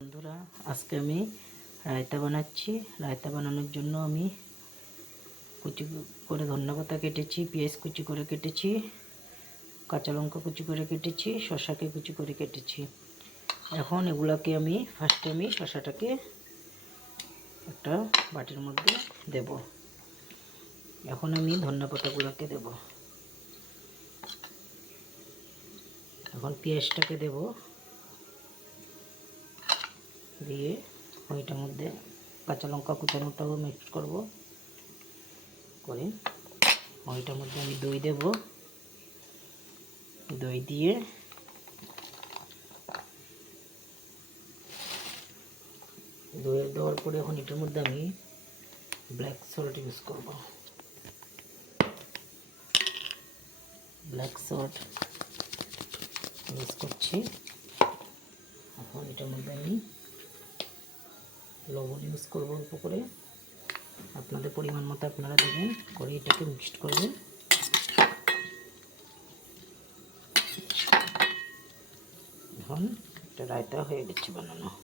বন্ধুরা, আজকে আমি রায়তা বানাচ্ছি। রায়তা বানানোর জন্য আমি কুচি করে ধনেপাতা কেটেছি, পেঁয়াজ কুচি করে কেটেছি, কাঁচা লঙ্কা কুচি করে কেটেছি, শসাকে কুচি করে কেটেছি। এখন এগুলাকে আমি ফার্স্টে শসাটাকে একটা বাটির মধ্যে দেব। এখন আমি ধনেপাতাগুলোকে দেব। এখন পেঁয়াজটাকে দেব, দিয়ে ওইটার মধ্যে কাঁচা লঙ্কা কুচানোটাও মিক্স করব। করে ওইটার মধ্যে আমি দই দেব। দই দিয়ে দইয়ের দেওয়ার পরে এখন এটার মধ্যে আমি ব্ল্যাক সল্ট ইউজ করব। ব্ল্যাক সল্ট ইউজ করছি। এখন এটার মধ্যে আমি লবণ ইউজ করব অল্প করে, আপনাদের পরিমাণ মতো আপনারা দেবেন। করে এটাকে মিক্সড করবেন। এখন এটা রায়তা হয়ে গেছে বানানো।